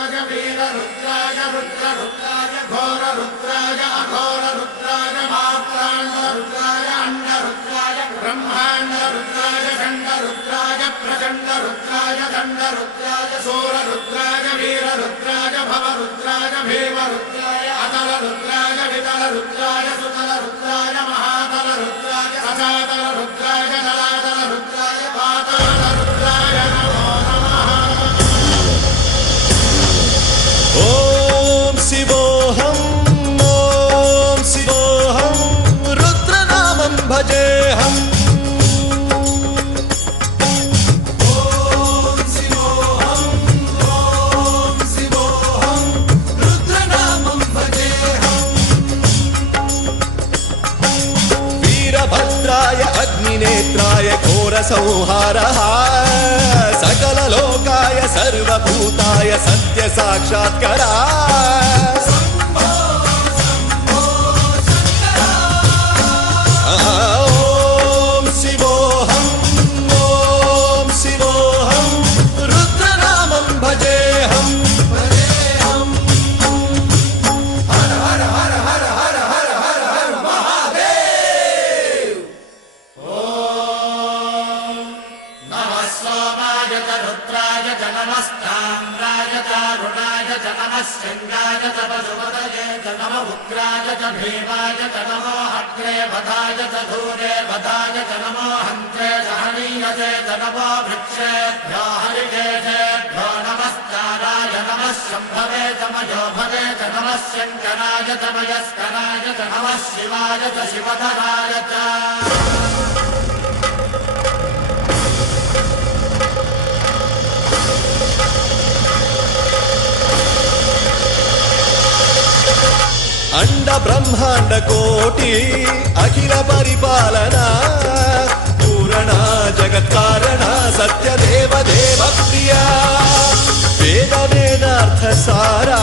रुद्राय वीर रुद्राय रुद्र रुद्राय घोर रुद्राय अघोर रुद्राय मात्रांड रुद्राय अंड रुद्राय ब्रह्मांड रुद्राय खंड रुद्राय प्रचंड रुद्राय दंड रुद्राय सूर रुद्राय वीर रुद्राय भव रुद्राय भीम रुद्राय अतल रुद्राय वितल रुद्राय सुतल रुद्राय महातल रुद्राय सचातल रुद्राय जलातल रुद्राय पाताल रुद्राय नमो नमः। ओम शिवोऽहं रुद्रनामं भजेऽहम्। वीरभद्राय अग्निनेत्राय घोरसंहारः सकललोकाय सर्वभूताय सत्यसाक्षात्करा। ॐ शिवोऽहं रुद्रनामं भजेऽहम्। हर हर हर हर हर हर हर हर महादेव। नमः सोमाय च रुद्राय च नमस्ताम्राय च अरुणाय च नमः शृङ्गाय च पशुपतये च नमः उग्राय च भीमाय च नमो हग्रे वधाय च धूरे वधाय च नमो हन्त्रे च हनीयसे च नमो वृक्षेभ्यो हरिकेशेभ्यो नमस्काराय नमः शम्भवे च मयोभवे च नमः शङ्कराय च मयस्कराय च नमः शिवाय च शिवधराय च। अंड ब्रह्मांड कोटि अखिल परिपालना पूरणा जगत्कारणा सत्यदेव देव प्रिया वेद वेदार्थ सारा